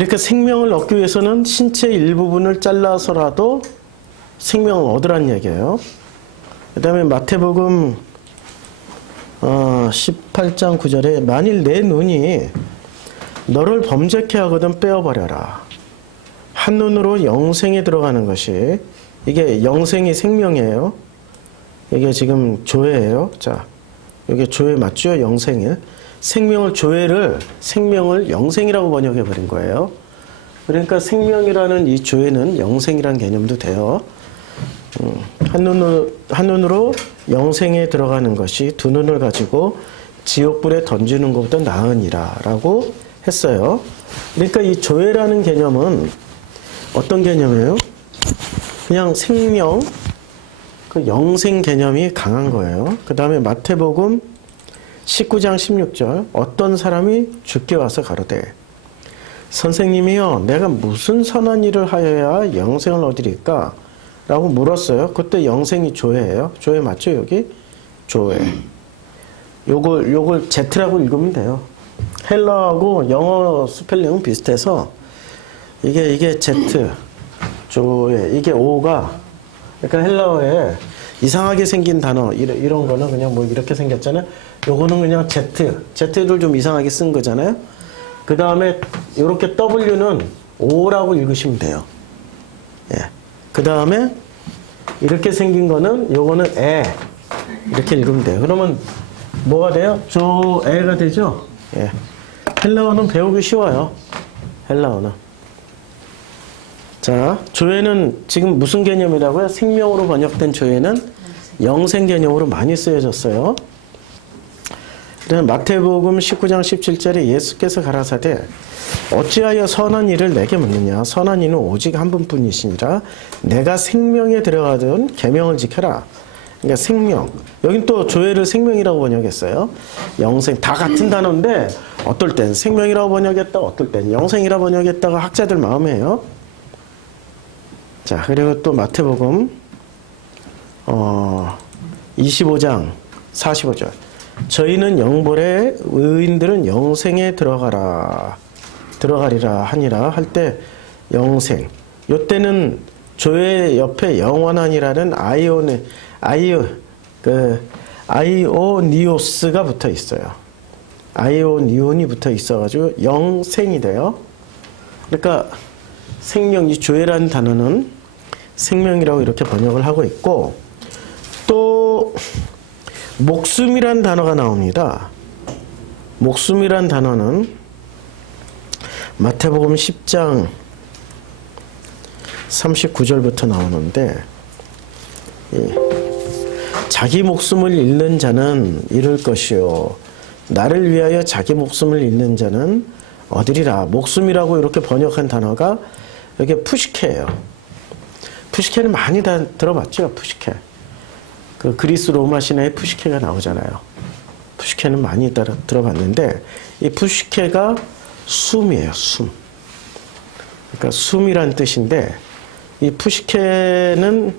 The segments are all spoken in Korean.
그러니까 생명을 얻기 위해서는 신체 일부분을 잘라서라도 생명을 얻으란 얘기예요. 그 다음에 마태복음 18장 9절에 만일 내 눈이 너를 범죄케 하거든 빼어버려라. 한눈으로 영생에 들어가는 것이, 이게 영생이 생명이에요. 이게 지금 조회예요. 자, 이게 조회 맞죠? 영생을. 생명을 영생이라고 번역해 버린 거예요. 그러니까 생명이라는 이 조회는 영생이라는 개념도 돼요. 한눈으로 영생에 들어가는 것이 두 눈을 가지고 지옥불에 던지는 것보다 나으니라 라고 했어요. 그러니까 이 조회라는 개념은 어떤 개념이에요? 그냥 생명, 그 영생 개념이 강한 거예요. 그 다음에 마태복음 19장 16절 어떤 사람이 주께 와서 가로되 선생님이여 내가 무슨 선한 일을 하여야 영생을 얻으리까? 라고 물었어요. 그때 영생이 조회예요. 조회 맞죠 여기? 조회. 요걸 Z라고 읽으면 돼요. 헬라하고 영어 스펠링은 비슷해서 이게 Z, 조회, 이게 O가, 그러니까 헬라어에 이상하게 생긴 단어 이런 거는 그냥 뭐 이렇게 생겼잖아요. 요거는 그냥 Z를 좀 이상하게 쓴 거잖아요. 그 다음에 이렇게 W는 O라고 읽으시면 돼요. 예. 그 다음에 이렇게 생긴 거는 요거는 에 이렇게 읽으면 돼요. 그러면 뭐가 돼요? 조에가 되죠? 예. 헬라어는 배우기 쉬워요. 헬라어는. 자, 조회는 지금 무슨 개념이라고요? 생명으로 번역된 조회는 영생 개념으로 많이 쓰여졌어요. 그다음 마태복음 19장 17절에 예수께서 가라사대 어찌하여 선한 일을 내게 묻느냐? 선한 이는 오직 한 분뿐이시니라. 내가 생명에 들어가던 계명을 지켜라. 그러니까 생명. 여긴 또 조회를 생명이라고 번역했어요. 영생. 다 같은 단어인데 어떨 땐 생명이라고 번역했다, 어떨 땐 영생이라고 번역했다가 학자들 마음이에요. 자, 그리고 또 마태복음 25장 45절. 저희는 영벌에 의인들은 영생에 들어가리라 하니라 할 때 영생. 요때는 조회 옆에 영원한이라는 아이오니오스가 붙어 있어요. 아이오니온이 붙어 있어가지고 영생이 돼요. 그러니까 생명, 이 조회라는 단어는 생명이라고 이렇게 번역을 하고 있고, 또 목숨이란 단어가 나옵니다. 목숨이란 단어는 마태복음 10장 39절부터 나오는데, 자기 목숨을 잃는 자는 잃을 것이요 나를 위하여 자기 목숨을 잃는 자는 얻으리라. 목숨이라고 이렇게 번역한 단어가 여기 푸시케예요. 푸시케는 많이 다 들어봤죠? 푸시케. 그 그리스 로마 신화에 푸시케가 나오잖아요. 푸시케는 많이 들어봤는데 이 푸시케가 숨이에요. 숨. 그러니까 숨이란 뜻인데 이 푸시케는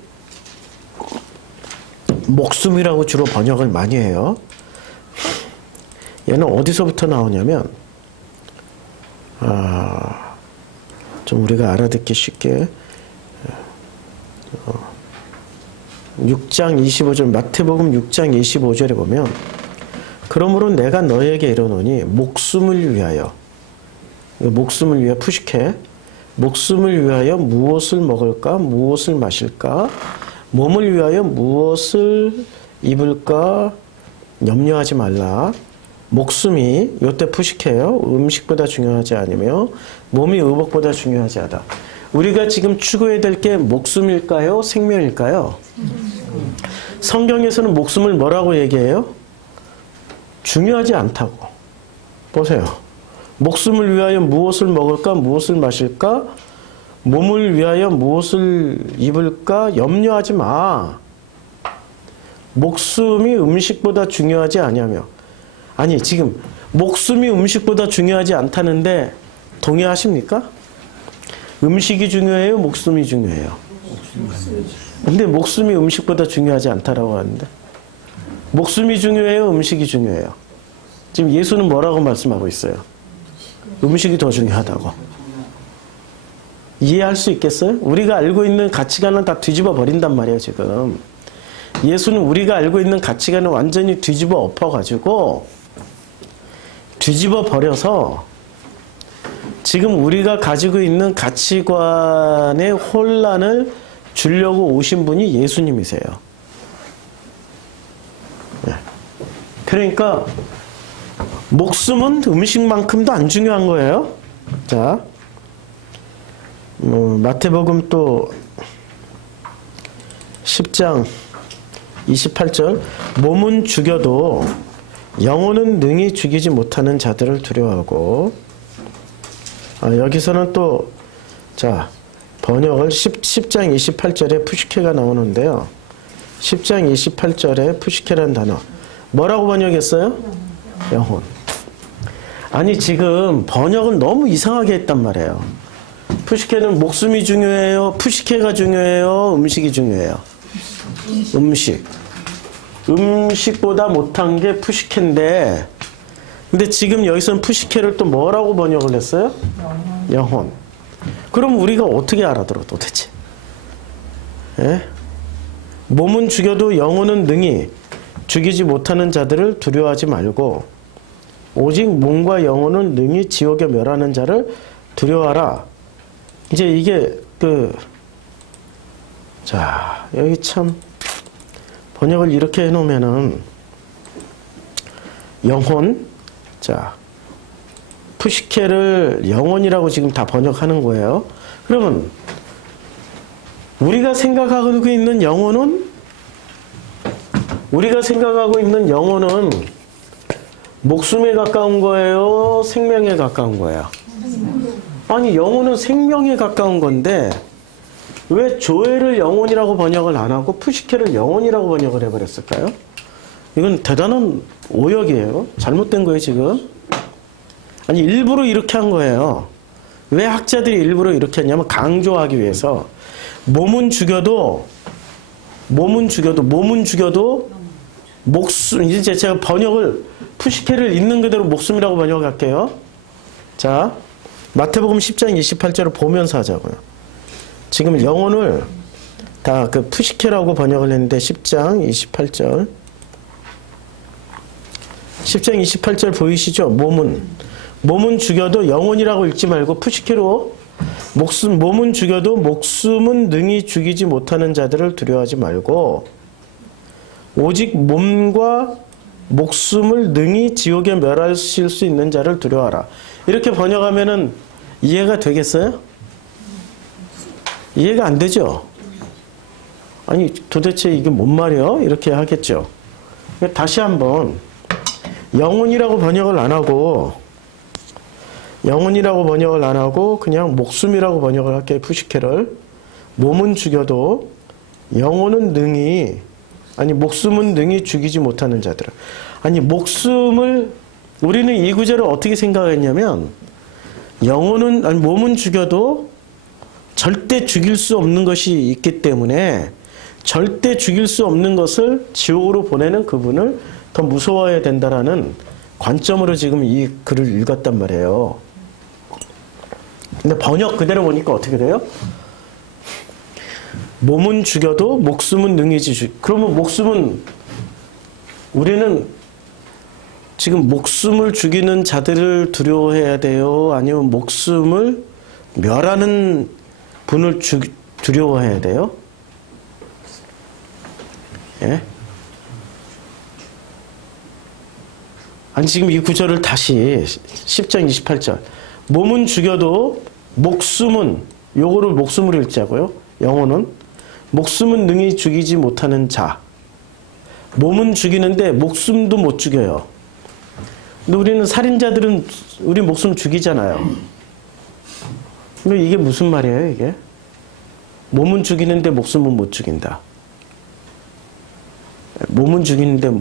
목숨이라고 주로 번역을 많이 해요. 얘는 어디서부터 나오냐면 좀 우리가 알아듣기 쉽게 6장 25절 마태복음 6장 25절에 보면 그러므로 내가 너에게 이르노니 목숨을 위하여 푸시케 목숨을 위하여 무엇을 먹을까 무엇을 마실까 몸을 위하여 무엇을 입을까 염려하지 말라. 목숨이 요때 푸시케예요. 음식보다 중요하지 않으며 몸이 의복보다 중요하지 않다. 우리가 지금 추구해야 될 게 목숨일까요? 생명일까요? 성경에서는 목숨을 뭐라고 얘기해요? 중요하지 않다고. 보세요. 목숨을 위하여 무엇을 먹을까? 무엇을 마실까? 몸을 위하여 무엇을 입을까? 염려하지 마. 목숨이 음식보다 중요하지 않냐며. 아니 지금 목숨이 음식보다 중요하지 않다는데 동의하십니까? 음식이 중요해요? 목숨이 중요해요? 근데 목숨이 음식보다 중요하지 않다라고 하는데 목숨이 중요해요? 음식이 중요해요? 지금 예수는 뭐라고 말씀하고 있어요? 음식이 더 중요하다고. 이해할 수 있겠어요? 우리가 알고 있는 가치관은 다 뒤집어 버린단 말이에요, 지금. 예수는 우리가 알고 있는 가치관을 완전히 뒤집어 엎어가지고 뒤집어 버려서 지금 우리가 가지고 있는 가치관의 혼란을 주려고 오신 분이 예수님이세요. 네. 그러니까 목숨은 음식만큼도 안 중요한 거예요. 자, 마태복음 또 10장 28절 몸은 죽여도 영혼은 능히 죽이지 못하는 자들을 두려워하고 여기서는 또 자 번역을 10장 28절에 푸시케가 나오는데요. 10장 28절에 푸시케라는 단어 뭐라고 번역했어요? 영혼. 아니 지금 번역은 너무 이상하게 했단 말이에요. 푸시케는 목숨이 중요해요? 푸시케가 중요해요? 음식이 중요해요? 음식. 음식보다 못한 게 푸시케인데 근데 지금 여기서는 푸시케를 또 뭐라고 번역을 했어요? 영혼. 그럼 우리가 어떻게 알아들어 도대체? 예? 몸은 죽여도 영혼은 능히 죽이지 못하는 자들을 두려워하지 말고 오직 몸과 영혼은 능히 지옥에 멸하는 자를 두려워하라. 이제 이게 자 여기 참 번역을 이렇게 해놓으면은 영혼, 자 푸시케를 영혼이라고 지금 다 번역하는 거예요. 그러면 우리가 생각하고 있는 영혼은 목숨에 가까운 거예요? 생명에 가까운 거예요? 아니 영혼은 생명에 가까운 건데 왜 조엘을 영혼이라고 번역을 안 하고 푸시케를 영혼이라고 번역을 해버렸을까요? 이건 대단한 오역이에요. 잘못된 거예요 지금. 아니 일부러 이렇게 한 거예요. 왜 학자들이 일부러 이렇게 했냐면 강조하기 위해서 몸은 죽여도 목숨, 이제 제가 번역을 푸시케를 있는 그대로 목숨이라고 번역할게요. 자 마태복음 10장 28절을 보면서 하자고요. 지금 영혼을 다 그 푸시케라고 번역을 했는데 10장 28절 10장 28절 보이시죠? 몸은 죽여도 영혼이라고 읽지 말고 푸시케로 몸은 죽여도 목숨은 능히 죽이지 못하는 자들을 두려워하지 말고 오직 몸과 목숨을 능히 지옥에 멸하실 수 있는 자를 두려워하라. 이렇게 번역하면은 이해가 되겠어요? 이해가 안 되죠? 아니 도대체 이게 뭔 말이야? 이렇게 하겠죠. 다시 한번 영혼이라고 번역을 안 하고 그냥 목숨이라고 번역을 할게요. 푸시케를. 몸은 죽여도 영혼은 능히 목숨은 능히 죽이지 못하는 자들. 목숨을 우리는 이 구절을 어떻게 생각했냐면 몸은 죽여도 절대 죽일 수 없는 것이 있기 때문에 절대 죽일 수 없는 것을 지옥으로 보내는 그분을 더 무서워해야 된다라는 관점으로 지금 이 글을 읽었단 말이에요. 근데 번역 그대로 보니까 어떻게 돼요? 몸은 죽여도 목숨은 능히 그러면 우리는 지금 목숨을 죽이는 자들을 두려워해야 돼요? 아니면 목숨을 멸하는 분을 두려워해야 돼요? 예? 지금 이 구절을 다시 10장 28절 몸은 죽여도 목숨은 요거를 목숨으로 읽자고요. 영혼은 목숨은 능히 죽이지 못하는 자. 몸은 죽이는데 목숨도 못 죽여요. 근데 우리는 살인자들은 우리 목숨 죽이잖아요. 근데 이게 무슨 말이에요 이게? 몸은 죽이는데 목숨은 못 죽인다. 몸은 죽이는데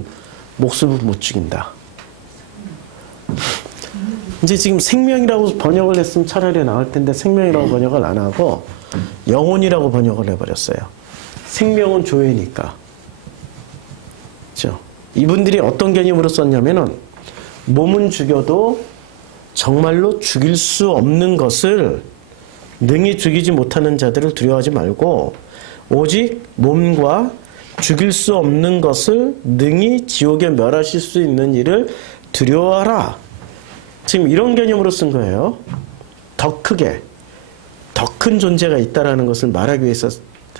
목숨은 못 죽인다. 이제 지금 생명이라고 번역을 했으면 차라리 나을 텐데 생명이라고 번역을 안 하고 영혼이라고 번역을 해버렸어요. 생명은 조회니까. 그렇죠? 이분들이 어떤 개념으로 썼냐면은 몸은 죽여도 정말로 죽일 수 없는 것을 능히 죽이지 못하는 자들을 두려워하지 말고 오직 몸과 죽일 수 없는 것을 능히 지옥에 멸하실 수 있는 일을 두려워하라. 지금 이런 개념으로 쓴 거예요. 더 크게, 더 큰 존재가 있다라는 것을 말하기 위해서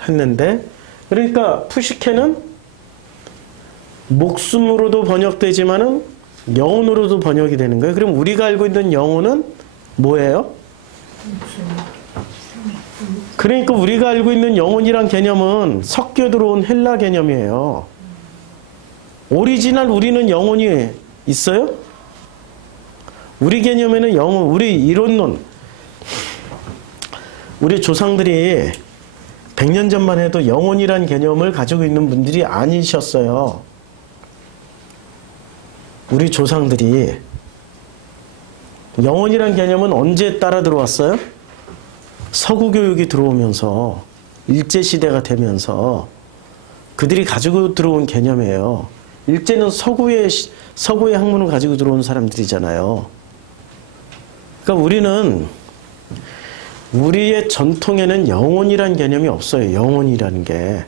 했는데, 그러니까 푸시케는 목숨으로도 번역되지만은 영혼으로도 번역이 되는 거예요. 그럼 우리가 알고 있는 영혼은 뭐예요? 그러니까 우리가 알고 있는 영혼이란 개념은 섞여 들어온 헬라 개념이에요. 오리지널 우리는 영혼이 있어요? 우리 개념에는 영혼, 우리 이론론, 우리 조상들이 100년 전만 해도 영혼이란 개념을 가지고 있는 분들이 아니셨어요. 우리 조상들이. 영혼이란 개념은 언제 따라 들어왔어요? 서구 교육이 들어오면서, 일제시대가 되면서 그들이 가지고 들어온 개념이에요. 일제는 서구의 학문을 가지고 들어온 사람들이잖아요. 그러니까 우리는, 우리의 전통에는 영혼이란 개념이 없어요. 영혼이라는 게.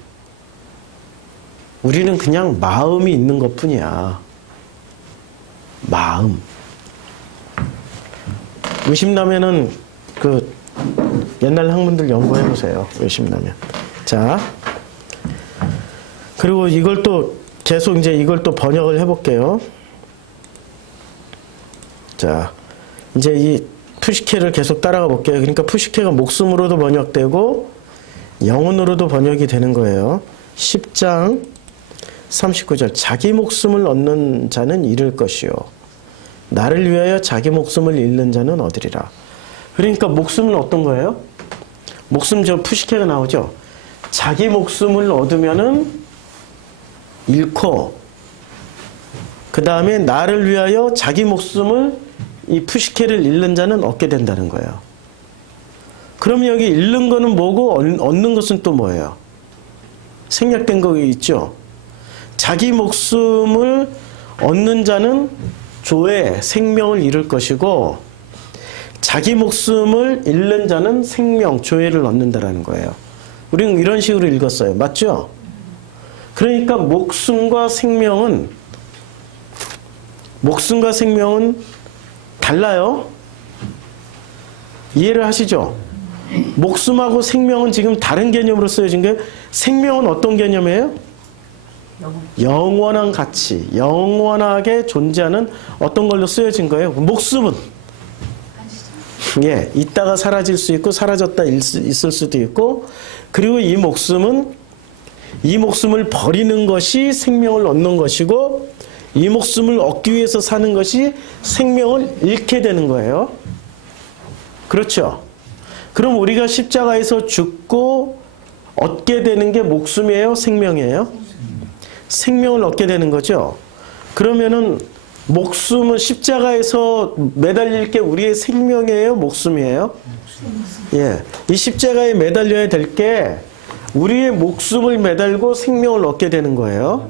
우리는 그냥 마음이 있는 것 뿐이야. 마음. 의심나면은 그 옛날 학문들 연구해 보세요. 의심나면. 자, 그리고 이걸 또 계속 이제 이걸 또 번역을 해 볼게요. 자, 이제 이 푸시케를 계속 따라가 볼게요. 그러니까 푸시케가 목숨으로도 번역되고 영혼으로도 번역이 되는 거예요. 10장 39절. 자기 목숨을 얻는 자는 잃을 것이요 나를 위하여 자기 목숨을 잃는 자는 얻으리라. 그러니까 목숨은 어떤 거예요? 목숨, 저 푸시케가 나오죠. 자기 목숨을 얻으면은 잃고, 그 다음에 나를 위하여 자기 목숨을, 이 푸시케를 잃는 자는 얻게 된다는 거예요. 그러면 여기 잃는 거는 뭐고 얻는 것은 또 뭐예요? 생략된 거 있죠. 자기 목숨을 얻는 자는 조에 생명을 잃을 것이고, 자기 목숨을 잃는 자는 생명, 조회를 얻는다라는 거예요. 우리는 이런 식으로 읽었어요. 맞죠? 그러니까 목숨과 생명은 달라요. 이해를 하시죠? 목숨하고 생명은 지금 다른 개념으로 쓰여진 거예요. 생명은 어떤 개념이에요? 영원한 가치, 영원하게 존재하는 어떤 걸로 쓰여진 거예요. 목숨은 예, 있다가 사라질 수 있고 사라졌다 있을 수도 있고, 그리고 이 목숨을 버리는 것이 생명을 얻는 것이고, 이 목숨을 얻기 위해서 사는 것이 생명을 잃게 되는 거예요. 그렇죠? 그럼 우리가 십자가에서 죽고 얻게 되는 게 목숨이에요? 생명이에요? 생명을 얻게 되는 거죠. 그러면은 목숨은 십자가에서 매달릴 게 우리의 생명이에요? 목숨이에요? 예, 이 십자가에 매달려야 될 게 우리의 목숨을 매달고 생명을 얻게 되는 거예요.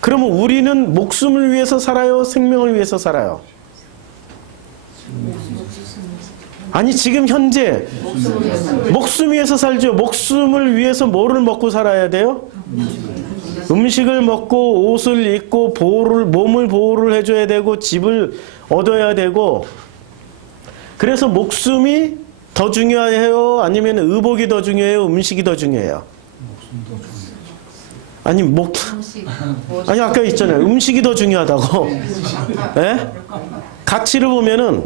그러면 우리는 목숨을 위해서 살아요? 생명을 위해서 살아요? 아니, 지금 현재 목숨 위해서 살죠. 목숨을 위해서 뭐를 먹고 살아야 돼요? 음식을 먹고 옷을 입고 몸을 보호를 해줘야 되고 집을 얻어야 되고, 그래서 목숨이 더 중요해요? 아니면 의복이 더 중요해요? 음식이 더 중요해요? 아니, 아니, 아까 있잖아요. 음식이 더 중요하다고. 네? 가치를 보면은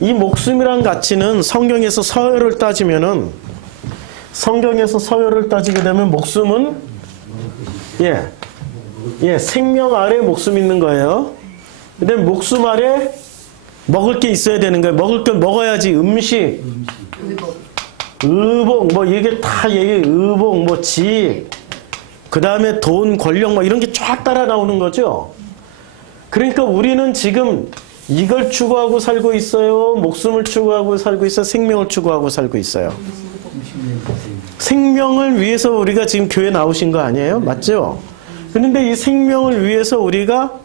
이 목숨이란 가치는 성경에서 서열을 따지면은, 성경에서 서열을 따지게 되면 목숨은 생명 아래 목숨 있는 거예요. 근데 목숨 아래 먹을 게 있어야 되는 거예요. 먹을 게 먹어야지. 음식, 의복, 뭐 이게 다 의복, 뭐 집, 그 다음에 돈, 권력, 뭐 이런 게 쫙 따라 나오는 거죠. 그러니까 우리는 지금 이걸 추구하고 살고 있어요? 목숨을 추구하고 살고 있어요? 생명을 추구하고 살고 있어요? 생명을 위해서 우리가 지금 교회 나오신 거 아니에요? 맞죠? 그런데 이 생명을 위해서 우리가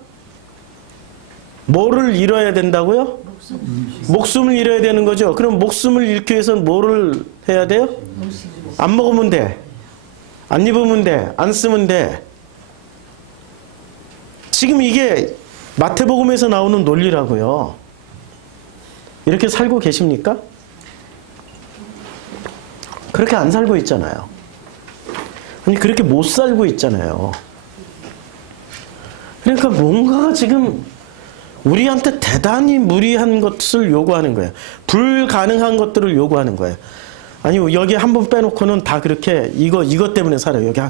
뭐를 잃어야 된다고요? 목숨을 잃어야 되는 거죠. 그럼 목숨을 잃기 위해서는 뭐를 해야 돼요? 안 먹으면 돼. 안 입으면 돼. 안 쓰면 돼. 지금 이게 마태복음에서 나오는 논리라고요. 이렇게 살고 계십니까? 그렇게 안 살고 있잖아요. 아니 그렇게 못 살고 있잖아요. 그러니까 뭔가가 지금 우리한테 대단히 무리한 것을 요구하는 거예요. 불가능한 것들을 요구하는 거예요. 아니 여기 한 번 빼놓고는 다 그렇게 이것 때문에 살아요. 여기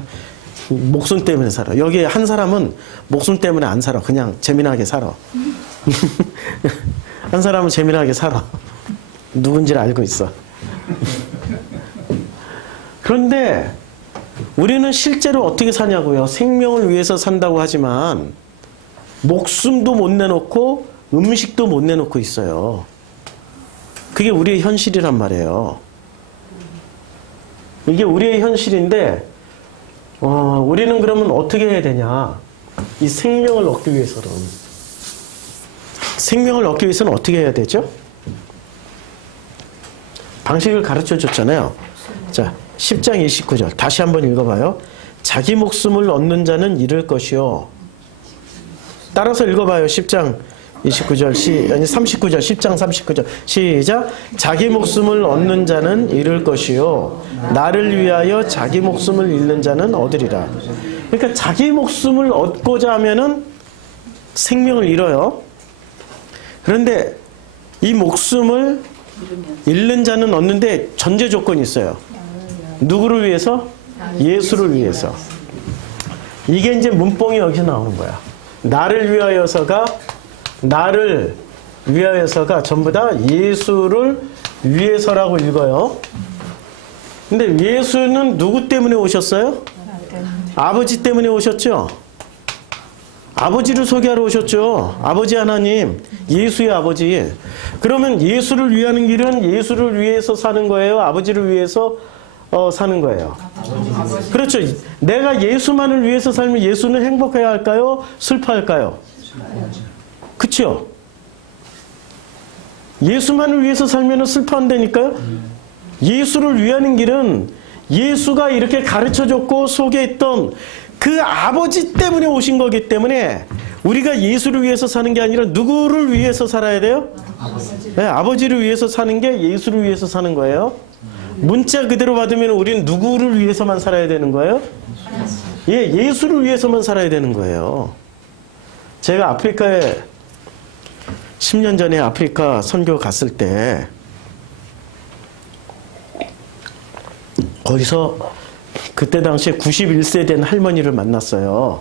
목숨 때문에 살아. 여기 한 사람은 목숨 때문에 안 살아. 그냥 재미나게 살아. 한 사람은 재미나게 살아. 누군지를 알고 있어. 그런데 우리는 실제로 어떻게 사냐고요. 생명을 위해서 산다고 하지만 목숨도 못 내놓고 음식도 못 내놓고 있어요. 그게 우리의 현실이란 말이에요. 이게 우리의 현실인데 우리는 그러면 어떻게 해야 되냐. 이 생명을 얻기 위해서는. 생명을 얻기 위해서는 어떻게 해야 되죠? 방식을 가르쳐 줬잖아요. 자, 10장 29절 다시 한번 읽어봐요. 자기 목숨을 얻는 자는 잃을 것이요. 따라서 읽어봐요. 10장 29절 39절 10장 39절 시작. 자기 목숨을 얻는 자는 잃을 것이요 나를 위하여 자기 목숨을 잃는 자는 얻으리라. 그러니까 자기 목숨을 얻고자 하면은 생명을 잃어요. 그런데 이 목숨을 잃는 자는 얻는데 전제 조건이 있어요. 누구를 위해서? 예수를 위해서. 이게 이제 문법이 여기서 나오는 거야. 나를 위하여서가 전부 다 예수를 위해서라고 읽어요. 근데 예수는 누구 때문에 오셨어요? 아버지 때문에 오셨죠? 아버지를 소개하러 오셨죠. 아버지 하나님, 예수의 아버지. 그러면 예수를 위하는 길은 예수를 위해서 사는 거예요? 아버지를 위해서 사는 거예요? 그렇죠. 내가 예수만을 위해서 살면 예수는 행복해야 할까요? 슬퍼할까요? 그렇죠. 예수만을 위해서 살면 슬퍼한다니까요. 예수를 위하는 길은 예수가 이렇게 가르쳐줬고 소개했던 그 아버지 때문에 오신 거기 때문에 우리가 예수를 위해서 사는 게 아니라 누구를 위해서 살아야 돼요? 네, 아버지를 위해서 사는 게 예수를 위해서 사는 거예요. 문자 그대로 받으면 우리는 누구를 위해서만 살아야 되는 거예요? 예, 예수를 위해서만 살아야 되는 거예요. 제가 아프리카에 10년 전에 아프리카 선교 갔을 때 거기서 그때 당시에 91세 된 할머니를 만났어요.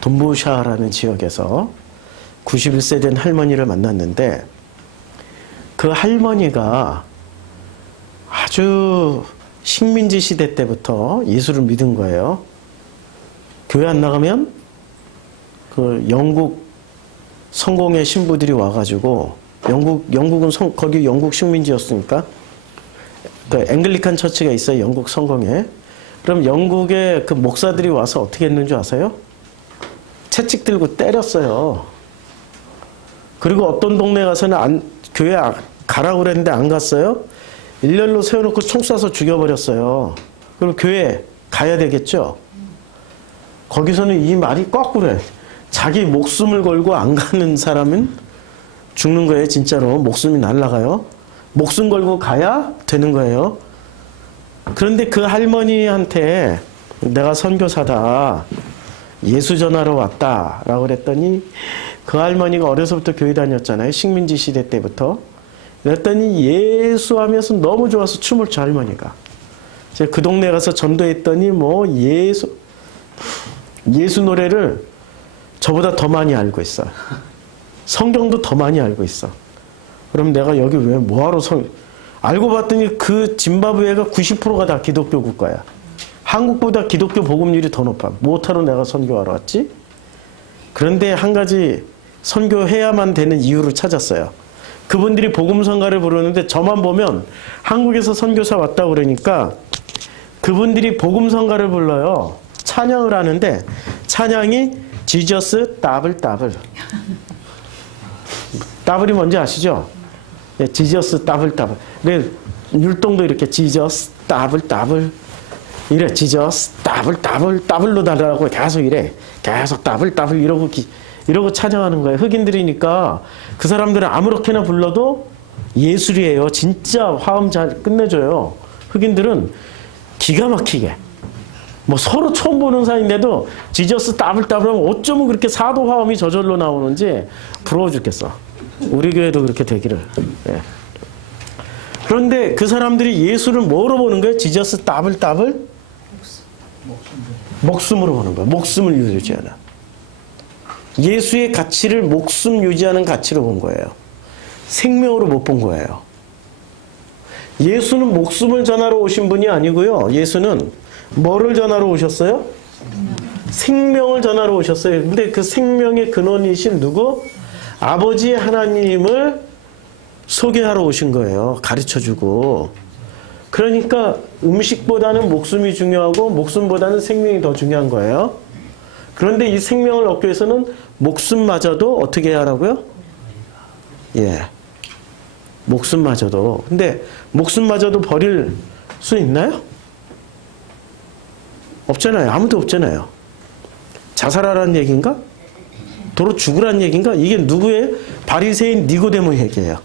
돈부샤라는 지역에서 91세 된 할머니를 만났는데 그 할머니가 아주 식민지 시대 때부터 예수를 믿은 거예요. 교회 안 나가면 그 영국 성공의 신부들이 와가지고 영국은 거기 영국 식민지였으니까 그 앵글리칸 처치가 있어요. 영국 성공에. 그럼 영국의 그 목사들이 와서 어떻게 했는 줄 아세요? 채찍 들고 때렸어요. 그리고 어떤 동네 가서는 교회 가라고 그랬는데 안 갔어요. 일렬로 세워놓고 총 쏴서 죽여버렸어요. 그럼 교회 가야 되겠죠? 거기서는 이 말이 거꾸로 해. 자기 목숨을 걸고 안 가는 사람은 죽는 거예요. 진짜로 목숨이 날아가요. 목숨 걸고 가야 되는 거예요. 그런데 그 할머니한테 내가 선교사다, 예수 전하러 왔다 라고 그랬더니 그 할머니가 어려서부터 교회 다녔잖아요. 식민지 시대 때부터. 그랬더니 예수 하면서 너무 좋아서 춤을 춰 할머니가. 제가 그 동네 가서 전도했더니 뭐 예수 노래를 저보다 더 많이 알고 있어. 성경도 더 많이 알고 있어. 그럼 내가 여기 왜 뭐하러 알고 봤더니 그 짐바브웨가 90%가 다 기독교 국가야. 한국보다 기독교 복음률이 더 높아. 뭐하러 내가 선교하러 왔지? 그런데 한 가지 선교해야만 되는 이유를 찾았어요. 그분들이 복음성가를 부르는데 저만 보면 한국에서 선교사 왔다고 그러니까 그분들이 복음성가를 불러요. 찬양을 하는데 찬양이 지저스 따블따블. 따블이 뭔지 아시죠? 예, 지저스 따블. 네, 율동도 이렇게 지저스 따블. 이래, 지저스 따블로 달라고 계속 이래. 계속 따블 이러고 찬양하는 거예요. 흑인들이니까 그 사람들은 아무렇게나 불러도 예술이에요. 진짜 화음 잘 끝내줘요. 흑인들은 기가 막히게. 뭐 서로 처음 보는 사이인데도 지저스 따블 하면 어쩌면 그렇게 사도 화음이 저절로 나오는지 부러워 죽겠어. 우리 교회도 그렇게 되기를. 예. 그런데 그 사람들이 예수를 뭐로 보는 거예요? 지저스 따블? 목숨으로 보는 거예요. 목숨을 유지하는. 예수의 가치를 목숨 유지하는 가치로 본 거예요. 생명으로 못 본 거예요. 예수는 목숨을 전하러 오신 분이 아니고요. 예수는 뭐를 전하러 오셨어요? 생명을 전하러 오셨어요. 근데 그 생명의 근원이신 누구? 아버지 하나님을 소개하러 오신 거예요. 가르쳐주고. 그러니까 음식보다는 목숨이 중요하고 목숨보다는 생명이 더 중요한 거예요. 그런데 이 생명을 얻기 위해서는 목숨마저도 어떻게 해야 하라고요? 예. 목숨마저도. 근데 목숨마저도 버릴 수 있나요? 없잖아요. 아무도 없잖아요. 자살하라는 얘기인가? 도로 죽으라는 얘기인가? 이게 누구의? 바리새인 니고데모 얘기예요.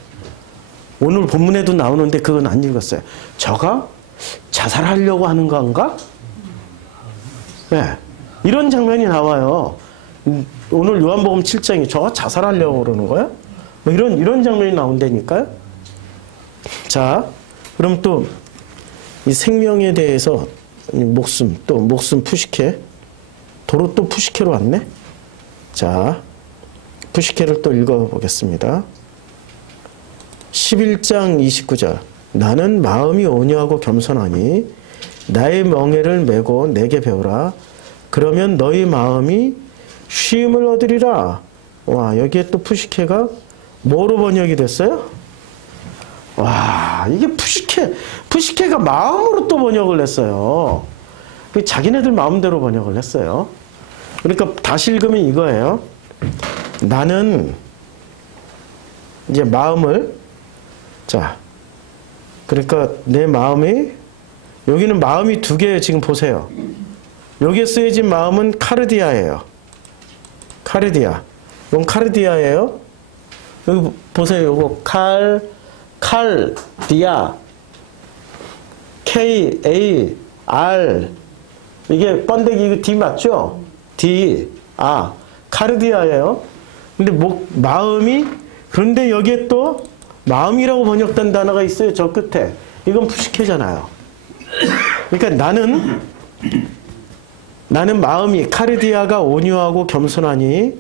오늘 본문에도 나오는데 그건 안 읽었어요. 저가 자살하려고 하는 건가? 네. 이런 장면이 나와요. 오늘 요한복음 7장이 저가 자살하려고 그러는 거야? 뭐 이런 장면이 나온다니까요? 자, 그럼 또 이 생명에 대해서 목숨, 또 목숨 푸시케. 도로 또 푸시케로 왔네? 자, 푸시케를 또 읽어보겠습니다. 11장 29절. 나는 마음이 온유하고 겸손하니 나의 멍에를 메고 내게 배우라. 그러면 너희 마음이 쉼을 얻으리라. 와, 여기에 또 푸시케가 뭐로 번역이 됐어요? 와, 이게 푸시케가 마음으로 또 번역을 했어요. 자기네들 마음대로 번역을 했어요. 그러니까 다시 읽으면 이거예요. 나는 이제 마음을, 자, 그러니까 내 마음이, 여기는 마음이 두 개예요. 지금 보세요. 여기에 쓰여진 마음은 카르디아예요. 카르디아. 이건 카르디아예요. 여기 보세요. 요거 칼디아. K-A-R. 이게 번데기 이거 D 맞죠? D. 카르디아예요. 근데 마음이, 그런데 여기에 또 마음이라고 번역된 단어가 있어요. 저 끝에. 이건 푸시케잖아요. 그러니까 나는 마음이 카르디아가 온유하고 겸손하니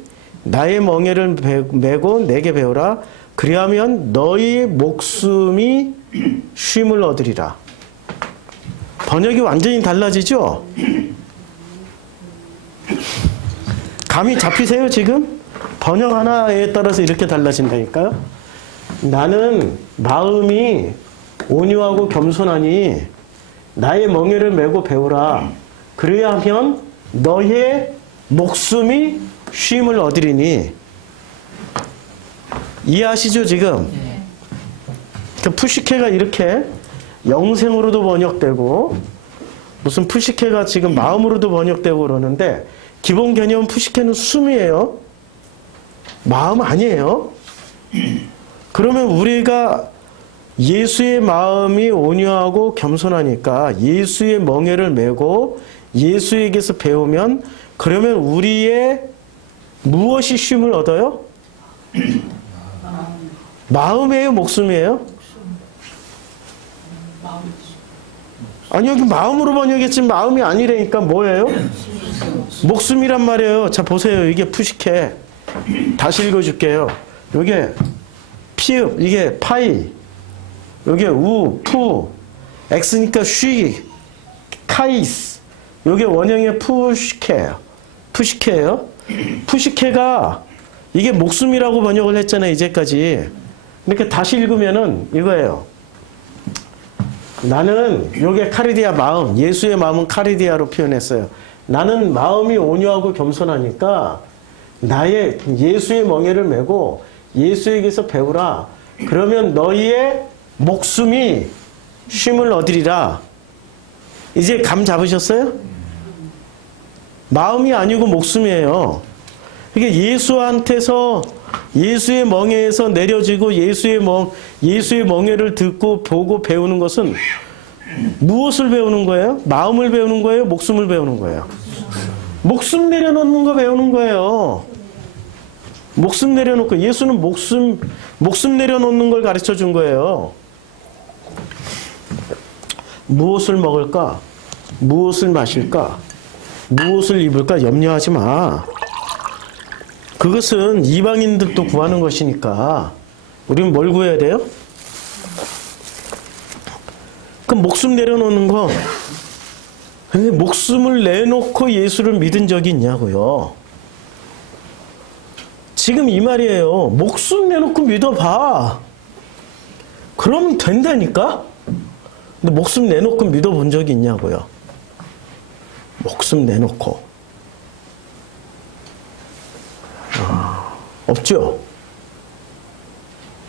나의 멍에를 메고 내게 배우라. 그리하면 너희 목숨이 쉼을 얻으리라. 번역이 완전히 달라지죠? 감이 잡히세요 지금? 번역 하나에 따라서 이렇게 달라진다니까요? 나는 마음이 온유하고 겸손하니 나의 멍에를 메고 배우라. 그래야 하면 너의 목숨이 쉼을 얻으리니. 이해하시죠 지금? 그 푸시케가 이렇게 영생으로도 번역되고 무슨 푸시케가 지금 마음으로도 번역되고 그러는데 기본 개념은 푸시케는 숨이에요. 마음 아니에요. 그러면 우리가 예수의 마음이 온유하고 겸손하니까 예수의 멍에를 메고 예수에게서 배우면 그러면 우리의 무엇이 쉼을 얻어요? 마음이에요? 목숨이에요? 아니 여기 마음으로 번역했지만 마음이 아니라니까 뭐예요? 목숨이란 말이에요. 자 보세요. 이게 푸시케. 다시 읽어줄게요. 요게 피읍, 이게 파이, 요게 우, 푸, 엑스니까 쉬, 카이스. 요게 원형의 푸시케예요. 푸시케예요. 푸시케가 이게 목숨이라고 번역을 했잖아요. 이제까지. 그러니까 다시 읽으면은 이거예요. 나는 요게 카르디아 마음, 예수의 마음은 카르디아로 표현했어요. 나는 마음이 온유하고 겸손하니까 나의 예수의 멍에를 메고 예수에게서 배우라. 그러면 너희의 목숨이 쉼을 얻으리라. 이제 감 잡으셨어요? 마음이 아니고 목숨이에요. 이게 예수한테서 예수의 멍에에서 내려지고 예수의 멍에를 듣고 보고 배우는 것은 무엇을 배우는 거예요? 마음을 배우는 거예요? 목숨을 배우는 거예요? 목숨 내려놓는 거 배우는 거예요. 목숨 내려놓고 예수는 목숨 내려놓는 걸 가르쳐 준 거예요. 무엇을 먹을까? 무엇을 마실까? 무엇을 입을까? 염려하지 마. 그것은 이방인들도 구하는 것이니까 우리는 뭘 구해야 돼요? 그럼 목숨 내려놓는 거, 근데 목숨을 내놓고 예수를 믿은 적이 있냐고요. 지금 이 말이에요. 목숨 내놓고 믿어봐. 그러면 된다니까? 근데 목숨 내놓고 믿어본 적이 있냐고요. 목숨 내놓고. 없죠?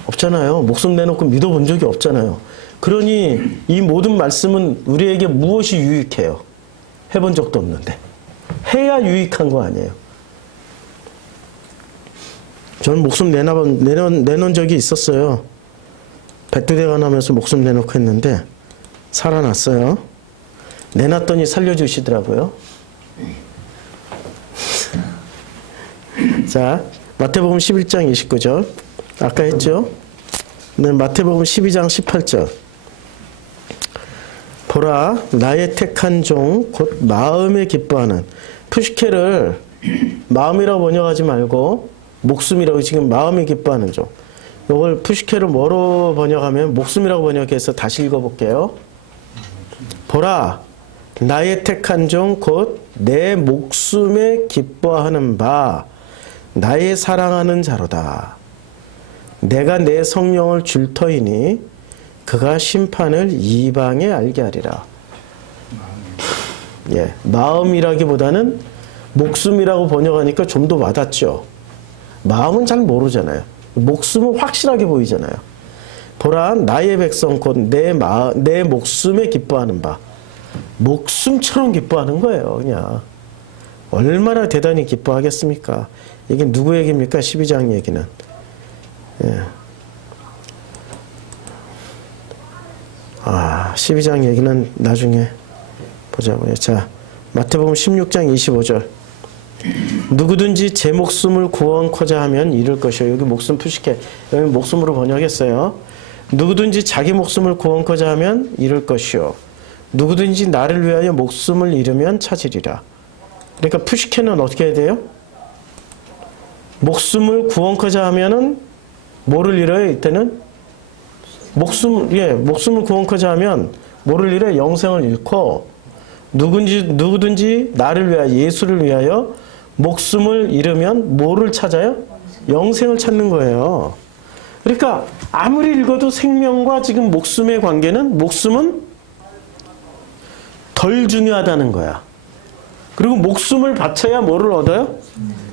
없잖아요. 목숨 내놓고 믿어본 적이 없잖아요. 그러니 이 모든 말씀은 우리에게 무엇이 유익해요? 해본 적도 없는데. 해야 유익한 거 아니에요. 저는 목숨 내놓은 적이 있었어요. 배뚜대가 나면서 목숨 내놓고 했는데 살아났어요. 내놨더니 살려주시더라고요. 자, 마태복음 11장 29절. 아까 했죠? 네, 마태복음 12장 18절. 보라, 나의 택한 종, 곧 마음에 기뻐하는. 푸시케를 마음이라고 번역하지 말고 목숨이라고, 지금 마음에 기뻐하는 종. 이걸 푸시케를 뭐로 번역하면 목숨이라고 번역해서 다시 읽어볼게요. 보라, 나의 택한 종, 곧 내 목숨에 기뻐하는 바 나의 사랑하는 자로다. 내가 내 성령을 줄 터이니 그가 심판을 이방에 알게 하리라. 예, 마음이라기보다는 목숨이라고 번역하니까 좀 더 와닿죠. 마음은 잘 모르잖아요. 목숨은 확실하게 보이잖아요. 보라, 나의 백성 곧 내 목숨에 기뻐하는 바. 목숨처럼 기뻐하는 거예요. 그냥 얼마나 대단히 기뻐하겠습니까? 이게 누구 얘기입니까? 12장 얘기는. 예. 12장 얘기는 나중에 보자고요. 자, 마태복음 16장 25절. 누구든지 제 목숨을 구원코자 하면 잃을 것이요. 여기 목숨 푸시케. 여기 목숨으로 번역했어요. 누구든지 자기 목숨을 구원코자 하면 잃을 것이요. 누구든지 나를 위하여 목숨을 잃으면 찾으리라. 그러니까 푸시케는 어떻게 해야 돼요? 목숨을 구원코자 하면은 뭐를 잃어요? 이때는 목숨을 구원코자 하면 뭐를 잃어요? 영생을 잃고, 누구든지 나를 위하여, 예수를 위하여 목숨을 잃으면 뭐를 찾아요? 영생을 찾는 거예요. 그러니까 아무리 읽어도 생명과 지금 목숨의 관계는, 목숨은 덜 중요하다는 거야. 그리고 목숨을 바쳐야 뭐를 얻어요?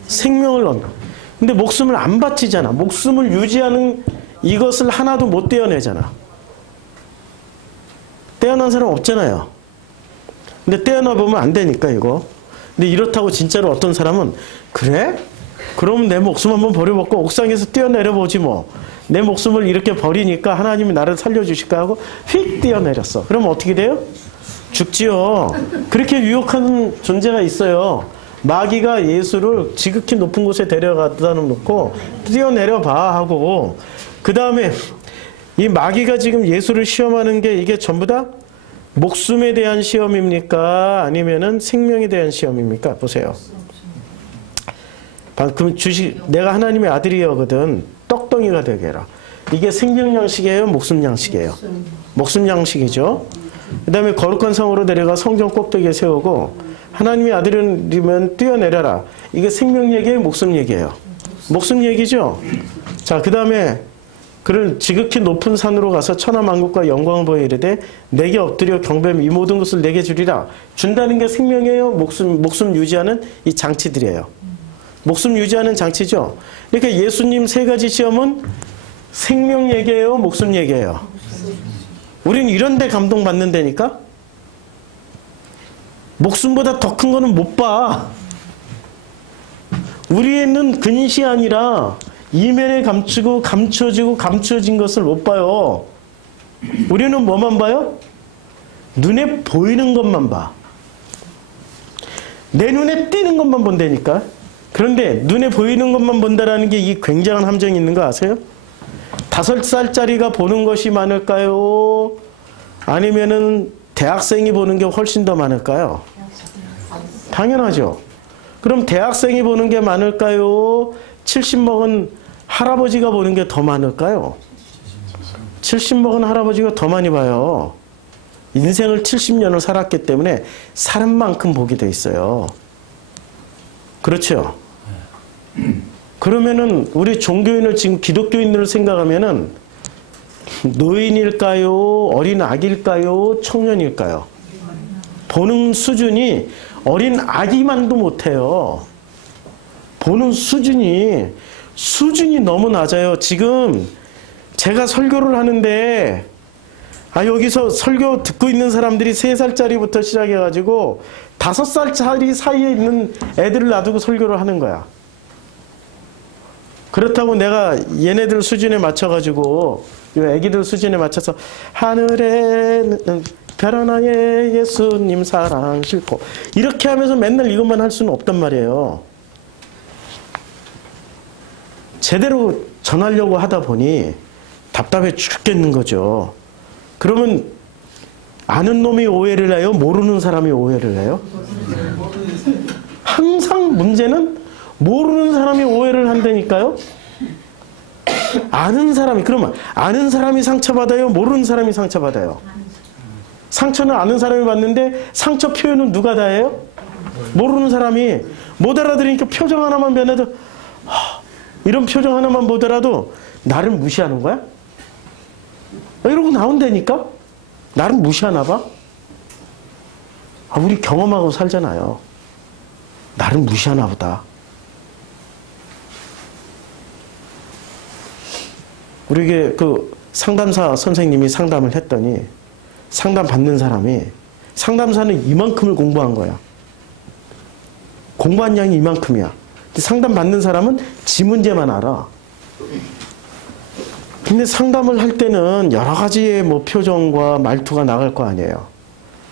생명을 얻는. 근데 목숨을 안 바치잖아. 목숨을 유지하는 이것을 하나도 못 떼어내잖아. 떼어난 사람 없잖아요. 근데 떼어놔보면 안 되니까 이거. 근데 이렇다고 진짜로 어떤 사람은 그래? 그럼 내 목숨 한번 버려먹고 옥상에서 뛰어내려보지 뭐. 내 목숨을 이렇게 버리니까 하나님이 나를 살려주실까 하고 휙 뛰어내렸어. 그럼 어떻게 돼요? 죽지요. 그렇게 유혹하는 존재가 있어요. 마귀가 예수를 지극히 높은 곳에 데려가다 놓고 뛰어내려봐 하고, 그 다음에 이 마귀가 지금 예수를 시험하는 게 이게 전부 다 목숨에 대한 시험입니까? 아니면은 생명에 대한 시험입니까? 보세요. 그럼 내가 하나님의 아들이거든. 떡덩이가 되게 해라. 이게 생명 양식이에요? 목숨 양식이에요? 목숨 양식이죠. 그 다음에 거룩한 성으로 데려가 성전 꼭대기에 세우고 하나님의 아들이면 뛰어내려라. 이게 생명 얘기예요? 목숨 얘기예요? 목숨 얘기죠. 자, 그 다음에 그를 지극히 높은 산으로 가서 천하만국과 영광을 보여 이르되 내게 엎드려 경배하며 이 모든 것을 내게 주리라. 준다는 게 생명이에요? 목숨 유지하는 이 장치들이에요. 목숨 유지하는 장치죠. 그러니까 예수님 세 가지 시험은 생명 얘기예요, 목숨 얘기예요. 우리는 이런 데 감동받는다니까? 목숨보다 더 큰 거는 못 봐. 우리는 근시 아니라 이면에 감추고 감춰지고 감춰진 것을 못 봐요. 우리는 뭐만 봐요? 눈에 보이는 것만 봐. 내 눈에 띄는 것만 본다니까. 그런데 눈에 보이는 것만 본다라는 게 이 굉장한 함정이 있는 거 아세요? 5살짜리가 보는 것이 많을까요? 아니면은 대학생이 보는 게 훨씬 더 많을까요? 당연하죠. 그럼 대학생이 보는 게 많을까요? 70 먹은 할아버지가 보는 게 더 많을까요? 70 먹은 할아버지가 더 많이 봐요. 인생을 70년을 살았기 때문에 사람만큼 보게 돼 있어요. 그렇죠? 그러면은 우리 종교인을 지금 기독교인들을 생각하면은 노인일까요? 어린 아기일까요? 청년일까요? 보는 수준이 어린 아기만도 못해요. 보는 수준이 너무 낮아요. 지금 제가 설교를 하는데 여기서 설교 듣고 있는 사람들이 3살짜리부터 시작해가지고 5살짜리 사이에 있는 애들을 놔두고 설교를 하는 거야. 그렇다고 내가 얘네들 수준에 맞춰가지고 이 애기들 수준에 맞춰서 하늘에 별 하나에 예수님 사랑 싣고 이렇게 하면서 맨날 이것만 할 수는 없단 말이에요. 제대로 전하려고 하다 보니 답답해 죽겠는 거죠. 그러면 아는 놈이 오해를 해요? 모르는 사람이 오해를 해요? 항상 문제는 모르는 사람이 오해를 한다니까요? 아는 사람이, 그러면 아는 사람이 상처받아요? 모르는 사람이 상처받아요? 상처는 아는 사람이 받는데 상처 표현은 누가 다 해요? 모르는 사람이. 못 알아들으니까 표정 하나만 변해도 이런 표정 하나만 보더라도 나를 무시하는 거야? 이러고 나온다니까? 나를 무시하나 봐? 우리 경험하고 살잖아요. 나를 무시하나 보다. 우리에게 그 상담사 선생님이 상담을 했더니 상담 받는 사람이 상담사는 이만큼을 공부한 거야. 공부한 양이 이만큼이야. 상담 받는 사람은 지 문제만 알아. 근데 상담을 할 때는 여러 가지의 뭐 표정과 말투가 나갈 거 아니에요.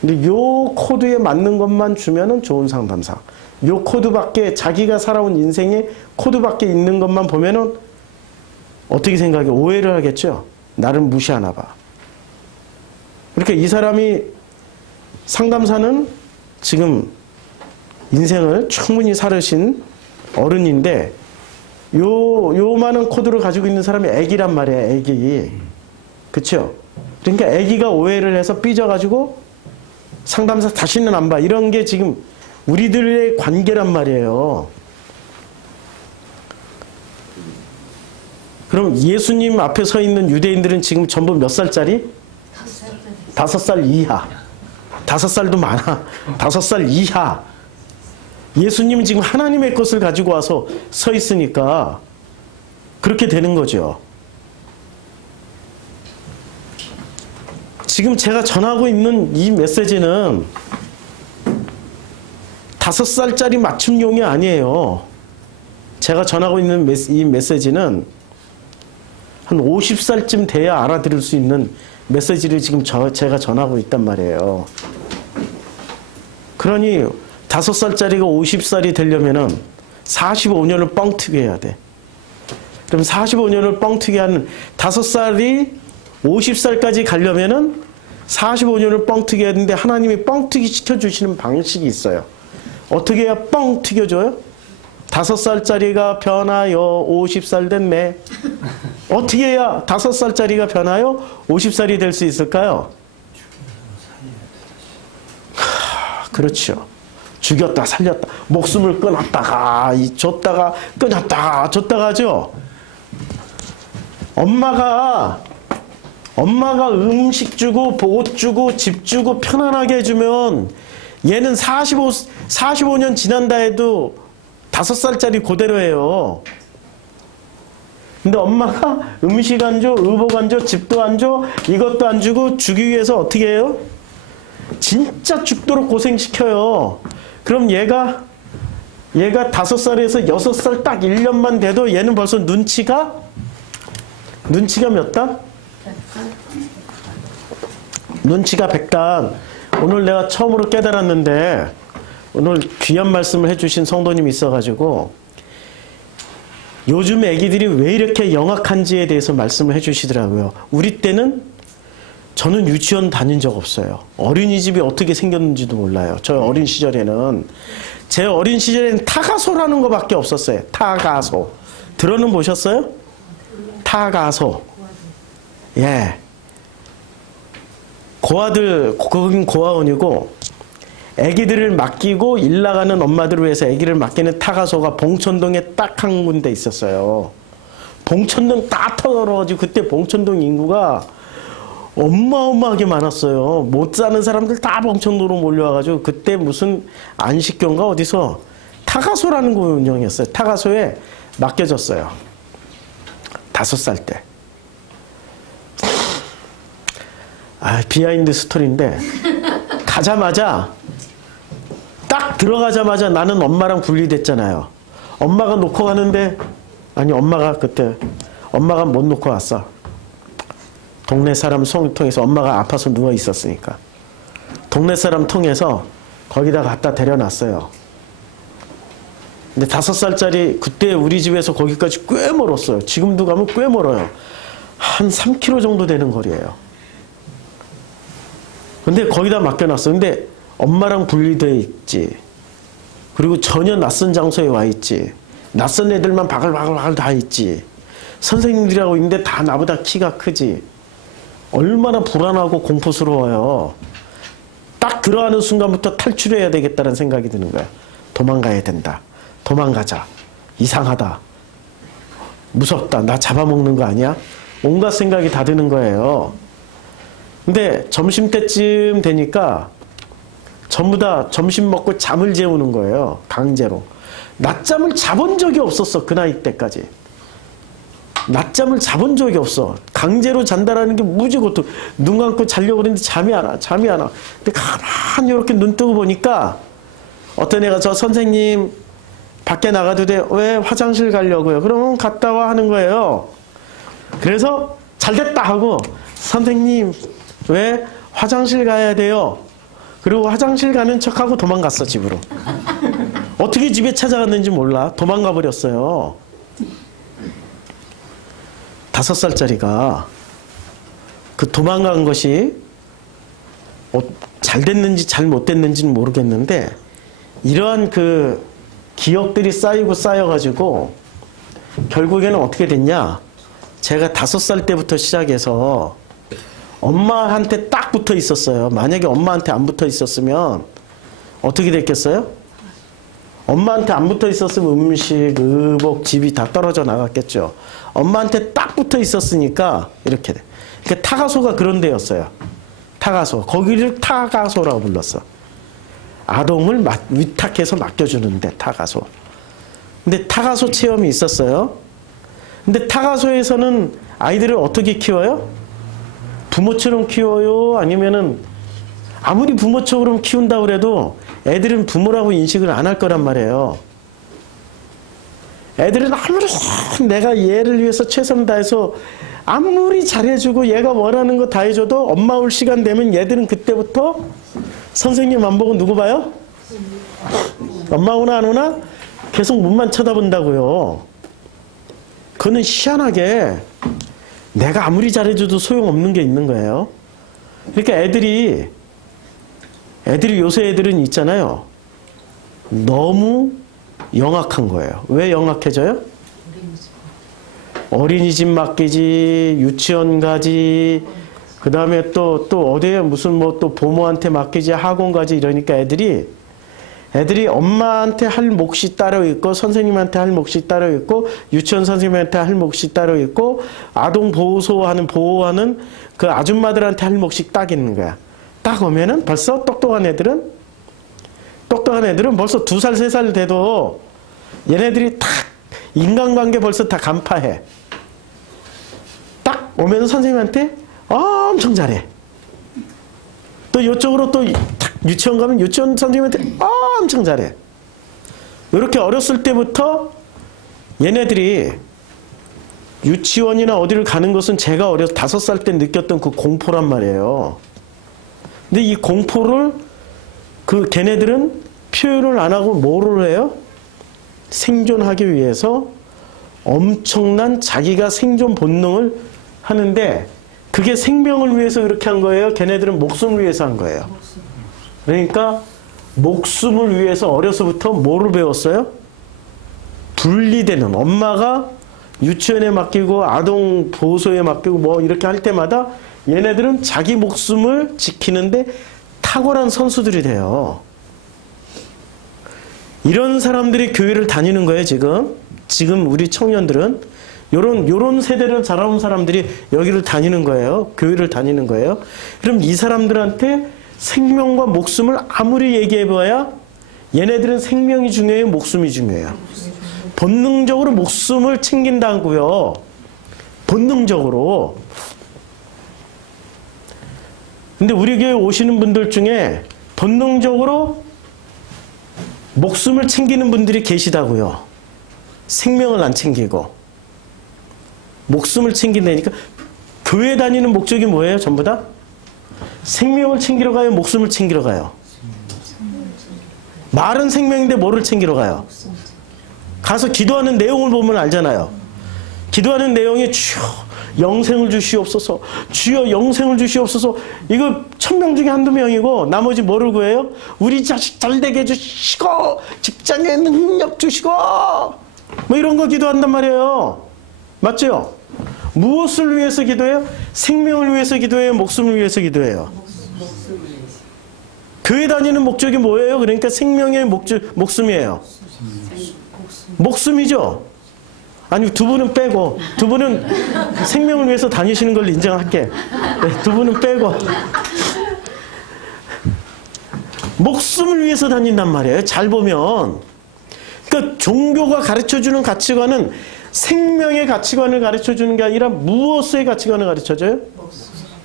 근데 요 코드에 맞는 것만 주면은 좋은 상담사. 요 코드밖에, 자기가 살아온 인생의 코드밖에 있는 것만 보면은 어떻게 생각해? 오해를 하겠죠? 나를 무시하나 봐. 그러니까 이 사람이, 상담사는 지금 인생을 충분히 살으신 어른인데 요 많은 코드를 가지고 있는 사람이 애기란 말이야, 애기. 그쵸? 그러니까 애기가 오해를 해서 삐져가지고 상담사 다시는 안 봐. 이런 게 지금 우리들의 관계란 말이에요. 그럼 예수님 앞에 서 있는 유대인들은 지금 전부 몇 살짜리? 5살 이하. 5살도 많아. 5살 이하. 예수님은 지금 하나님의 것을 가지고 와서 서 있으니까 그렇게 되는 거죠. 지금 제가 전하고 있는 이 메시지는 5살짜리 맞춤용이 아니에요. 제가 전하고 있는 이 메시지는 한 50살쯤 돼야 알아들을 수 있는 메시지를 지금 제가 전하고 있단 말이에요. 그러니 5살짜리가 50살이 되려면은 45년을 뻥튀기 해야 돼. 그럼 45년을 뻥튀기 하는 5살이 50살까지 가려면은 45년을 뻥튀기 해야 되는데 하나님이 뻥튀기 시켜주시는 방식이 있어요. 어떻게 해야 뻥 튀겨줘요? 5살짜리가 변하여 50살 됐네. 어떻게 해야 5살짜리가 변하여 50살이 될 수 있을까요? 그렇죠. 죽였다 살렸다. 목숨을 끊었다가 줬다가 끊었다가 줬다가 하죠. 엄마가 음식 주고 옷 주고 집 주고 편안하게 해주면 얘는 45년 지난다 해도 5살짜리 그대로예요. 근데 엄마가 음식 안 줘, 의복 안 줘, 집도 안 줘, 이것도 안 주고 주기 위해서 어떻게 해요? 진짜 죽도록 고생시켜요. 그럼 얘가 5살에서 6살 딱 1년만 돼도 얘는 벌써 눈치가 몇 단? 눈치가 100단. 오늘 내가 처음으로 깨달았는데 오늘 귀한 말씀을 해주신 성도님이 있어가지고 요즘 애기들이 왜 이렇게 영악한지에 대해서 말씀을 해주시더라고요. 우리 때는 저는 유치원 다닌 적 없어요. 어린이집이 어떻게 생겼는지도 몰라요. 저 어린 시절에는 제 어린 시절에는 타가소라는 거밖에 없었어요. 타가소. 들어는 보셨어요? 타가소. 예. 고아들, 거긴 고아원이고 애기들을 맡기고 일 나가는 엄마들을 위해서 애기를 맡기는 타가소가 봉천동에 딱 한 군데 있었어요. 봉천동 딱 터져가지고 그때 봉천동 인구가 어마어마하게 많았어요. 못 사는 사람들 다 봉천동으로 몰려와가지고 그때 무슨 안식교인가 어디서 타가소라는 거 운영했어요. 타가소에 맡겨졌어요. 5살 때. 비하인드 스토리인데 가자마자 딱 들어가자마자 나는 엄마랑 분리됐잖아요. 엄마가 놓고 가는데 엄마가 못 놓고 왔어. 동네 사람 통해서 엄마가 아파서 누워 있었으니까 동네 사람 통해서 거기다 갖다 데려놨어요. 근데 5살짜리 그때 우리 집에서 거기까지 꽤 멀었어요. 지금도 가면 꽤 멀어요. 한 3km 정도 되는 거리예요. 근데 거기다 맡겨놨어. 근데 엄마랑 분리되어 있지. 그리고 전혀 낯선 장소에 와 있지. 낯선 애들만 바글바글 다 있지. 선생님들하고 있는데 다 나보다 키가 크지. 얼마나 불안하고 공포스러워요. 딱 들어가는 순간부터 탈출해야 되겠다는 생각이 드는 거야. 도망가야 된다. 도망가자. 이상하다. 무섭다. 나 잡아먹는 거 아니야? 온갖 생각이 다 드는 거예요. 근데 점심때쯤 되니까 전부 다 점심 먹고 잠을 재우는 거예요. 강제로. 낮잠을 자본 적이 없었어. 그 나이 때까지. 낮잠을 자본 적이 없어. 강제로 잔다라는 게 무지 고통. 눈 감고 자려고 그랬는데 잠이 안 와. 근데 가만히 이렇게 눈 뜨고 보니까 어떤 애가 저 선생님 밖에 나가도 돼. 왜? 화장실 가려고요. 그러면 갔다 와 하는 거예요. 그래서 잘 됐다 하고 선생님 왜? 화장실 가야 돼요. 그리고 화장실 가는 척하고 도망갔어 집으로. 어떻게 집에 찾아갔는지 몰라. 도망가 버렸어요. 5살짜리가 그 도망간 것이 잘 됐는지 잘 못 됐는지는 모르겠는데 이러한 그 기억들이 쌓이고 쌓여가지고 결국에는 어떻게 됐냐. 제가 5살 때부터 시작해서 엄마한테 딱 붙어 있었어요. 만약에 엄마한테 안 붙어 있었으면 어떻게 됐겠어요? 엄마한테 안 붙어 있었으면 음식, 의복, 집이 다 떨어져 나갔겠죠. 엄마한테 딱 붙어 있었으니까 이렇게 돼. 그러니까 타가소가 그런 데였어요. 타가소. 거기를 타가소라고 불렀어. 아동을 위탁해서 맡겨주는데 타가소. 근데 타가소 체험이 있었어요. 근데 타가소에서는 아이들을 어떻게 키워요? 부모처럼 키워요? 아니면은 아무리 부모처럼 키운다고 그래도 애들은 부모라고 인식을 안 할 거란 말이에요. 애들은 아무리 내가 얘를 위해서 최선을 다해서 아무리 잘해주고 얘가 원하는 거 다 해줘도 엄마 올 시간 되면 얘들은 그때부터 선생님 안 보고 누구 봐요? 엄마 오나 안 오나? 계속 문만 쳐다본다고요. 그거는 희한하게 내가 아무리 잘해줘도 소용없는 게 있는 거예요. 그러니까 애들이 요새 애들은 있잖아요. 너무 영악한 거예요. 왜 영악해져요? 어린이집 맡기지, 유치원 가지, 그 다음에 또 어디에 무슨 뭐 또 부모한테 맡기지, 학원 가지 이러니까 애들이 엄마한테 할 몫이 따로 있고 선생님한테 할 몫이 따로 있고 유치원 선생님한테 할 몫이 따로 있고 아동 보호소하는 보호하는 그 아줌마들한테 할 몫이 딱 있는 거야. 딱 오면은 벌써 똑똑한 애들은 벌써 2살, 3살 돼도 얘네들이 탁 인간관계 벌써 다 간파해. 딱 오면서 선생님한테 엄청 잘해. 또 이쪽으로 또 유치원 가면 유치원 선생님한테 엄청 잘해. 이렇게 어렸을 때부터 얘네들이 유치원이나 어디를 가는 것은 제가 어려서 5살 때 느꼈던 그 공포란 말이에요. 근데 이 공포를 걔네들은 표현을 안 하고 뭐를 해요? 생존하기 위해서 엄청난 자기가 생존 본능을 하는데 그게 생명을 위해서 그렇게 한 거예요? 걔네들은 목숨을 위해서 한 거예요. 그러니까 목숨을 위해서 어려서부터 뭐를 배웠어요? 분리되는, 엄마가 유치원에 맡기고 아동 보호소에 맡기고 뭐 이렇게 할 때마다 얘네들은 자기 목숨을 지키는데 탁월한 선수들이 돼요. 이런 사람들이 교회를 다니는 거예요, 지금 우리 청년들은. 요런 세대를 자라온 사람들이 여기를 다니는 거예요. 교회를 다니는 거예요. 그럼 이 사람들한테 생명과 목숨을 아무리 얘기해봐야 얘네들은 생명이 중요해요, 목숨이 중요해요. 본능적으로 목숨을 챙긴다고요. 본능적으로. 근데 우리 교회 오시는 분들 중에 본능적으로 목숨을 챙기는 분들이 계시다고요. 생명을 안 챙기고. 목숨을 챙긴다니까. 교회 다니는 목적이 뭐예요? 전부 다? 생명을 챙기러 가요? 목숨을 챙기러 가요? 말은 생명인데 뭐를 챙기러 가요? 가서 기도하는 내용을 보면 알잖아요. 기도하는 내용이 주여 영생을 주시옵소서, 주여 영생을 주시옵소서. 이거 1000명 중에 한두 명이고 나머지 뭐를 구해요? 우리 자식 잘되게 해주시고 직장에 능력 주시고 뭐 이런 거 기도한단 말이에요. 맞죠? 무엇을 위해서 기도해요? 생명을 위해서 기도해요? 목숨을 위해서 기도해요? 교회 다니는 목적이 뭐예요? 그러니까 생명의 목숨이에요. 목숨이죠? 아니, 두 분은 빼고, 두 분은 생명을 위해서 다니시는 걸 인정할게. 네, 두 분은 빼고. 목숨을 위해서 다닌단 말이에요. 잘 보면. 그러니까 종교가 가르쳐주는 가치관은 생명의 가치관을 가르쳐주는 게 아니라 무엇의 가치관을 가르쳐줘요?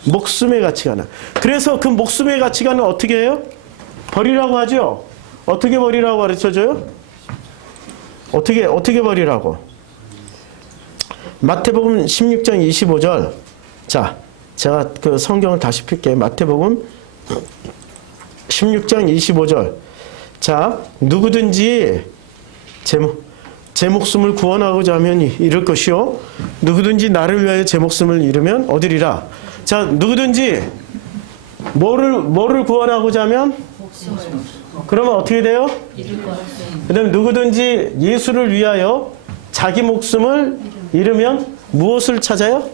목숨의 가치관을. 그래서 그 목숨의 가치관을 어떻게 해요? 버리라고 하죠? 어떻게 버리라고 가르쳐줘요? 어떻게 버리라고? 마태복음 16장 25절. 자, 제가 그 성경을 다시 펼게요. 마태복음 16장 25절. 자, 누구든지 제 목숨을 구원하고자 하면 잃을 것이요, 누구든지 나를 위하여 제 목숨을 잃으면 얻으리라. 자, 누구든지 뭐를 구원하고자 하면? 그러면 어떻게 돼요? 그 다음에 누구든지 예수를 위하여 자기 목숨을 잃으면 무엇을 찾아요?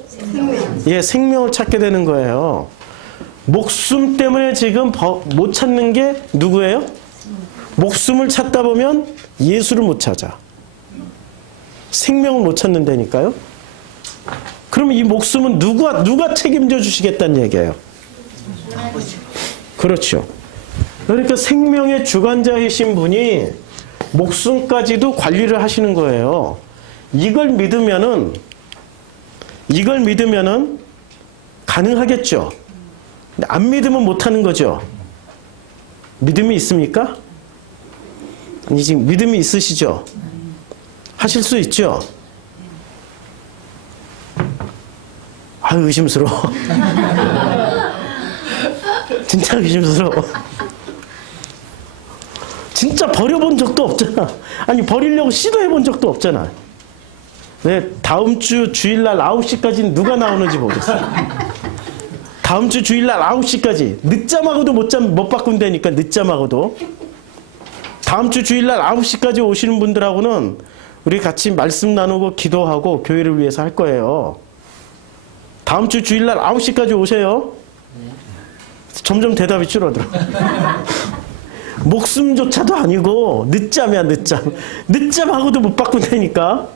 예, 생명을 찾게 되는 거예요. 목숨 때문에 지금 못 찾는 게 누구예요? 목숨을 찾다 보면 예수를 못 찾아. 생명을 못 찾는다니까요. 그러면 이 목숨은 누가 책임져 주시겠다는 얘기예요? 그렇죠. 그러니까 생명의 주관자이신 분이 목숨까지도 관리를 하시는 거예요. 이걸 믿으면은 가능하겠죠. 근데 안 믿으면 못하는 거죠. 믿음이 있습니까? 아니, 지금 믿음이 있으시죠? 하실 수 있죠? 아유, 의심스러워. 진짜 의심스러워. 진짜 버려본 적도 없잖아. 아니, 버리려고 시도해본 적도 없잖아. 네, 다음 주 주일날 9시까지는 누가 나오는지 모르겠어. 다음 주 주일날 9시까지. 늦잠하고도 못 바꾼다니까, 늦잠하고도. 다음 주 주일날 9시까지 오시는 분들하고는 우리 같이 말씀 나누고 기도하고 교회를 위해서 할 거예요. 다음 주 주일날 9시까지 오세요. 점점 대답이 줄어들어. 목숨조차도 아니고 늦잠이야, 늦잠. 늦잠하고도 못 바꾼다니까.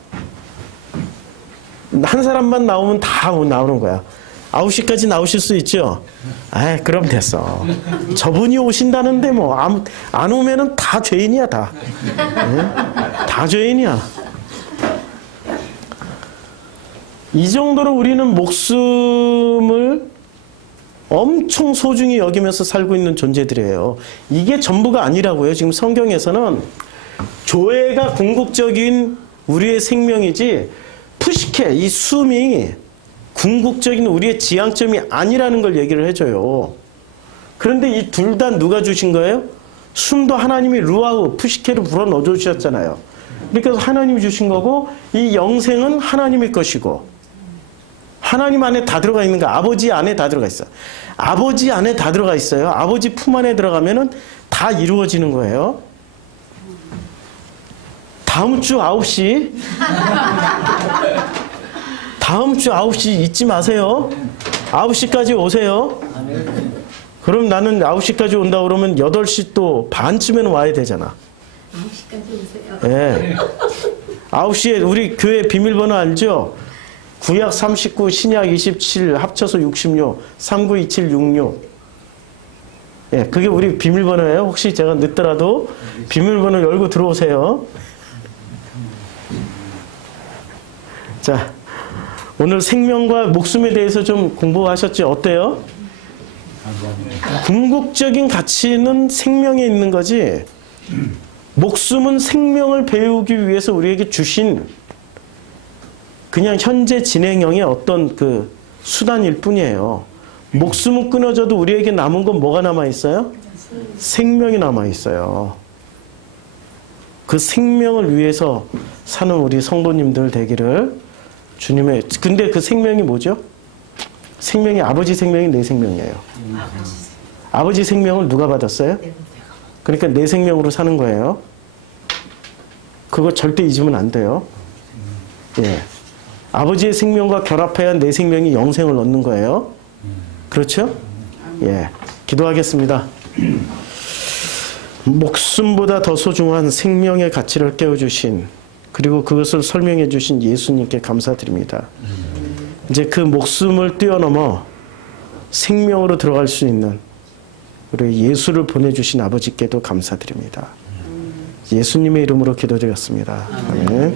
한 사람만 나오면 다 나오는 거야. 9시까지 나오실 수 있죠? 아, 그럼 됐어. 저분이 오신다는데 뭐 안 오면은 다 죄인이야, 다. 네? 다 죄인이야. 이 정도로 우리는 목숨을 엄청 소중히 여기면서 살고 있는 존재들이에요. 이게 전부가 아니라고요. 지금 성경에서는 교회가 궁극적인 우리의 생명이지 푸시케, 이 숨이 궁극적인 우리의 지향점이 아니라는 걸 얘기를 해줘요. 그런데 이 둘 다 누가 주신 거예요? 숨도 하나님이 루아우, 푸시케를 불어 넣어주셨잖아요. 그러니까 하나님이 주신 거고 이 영생은 하나님의 것이고 하나님 안에 다 들어가 있는 거, 아버지 안에 다 들어가 있어요. 아버지 안에 다 들어가 있어요. 아버지 품 안에 들어가면은 다 이루어지는 거예요. 다음 주 9시 다음 주 9시 잊지 마세요. 9시까지 오세요. 그럼 나는 9시까지 온다 그러면 8시 또 반쯤에는 와야 되잖아. 9시까지 오세요. 네. 9시에 우리 교회 비밀번호 알죠? 구약 39, 신약 27, 합쳐서 66, 392766. 예, 그게 우리 비밀번호예요. 혹시 제가 늦더라도 비밀번호 열고 들어오세요. 자, 오늘 생명과 목숨에 대해서 좀 공부하셨죠? 어때요? 궁극적인 가치는 생명에 있는 거지. 목숨은 생명을 배우기 위해서 우리에게 주신 그냥 현재 진행형의 어떤 그 수단일 뿐이에요. 목숨은 끊어져도 우리에게 남은 건 뭐가 남아있어요? 생명이 남아있어요. 그 생명을 위해서 사는 우리 성도님들 되기를 주님의, 근데 그 생명이 뭐죠? 생명이 아버지 생명이 내 생명이에요. 아버지 생명을 누가 받았어요? 그러니까 내 생명으로 사는 거예요. 그거 절대 잊으면 안 돼요. 예. 아버지의 생명과 결합해야 내 생명이 영생을 얻는 거예요. 그렇죠? 예. 기도하겠습니다. 목숨보다 더 소중한 생명의 가치를 깨워주신 그리고 그것을 설명해 주신 예수님께 감사드립니다. 이제 그 목숨을 뛰어넘어 생명으로 들어갈 수 있는 우리 예수를 보내주신 아버지께도 감사드립니다. 예수님의 이름으로 기도드렸습니다. 아멘.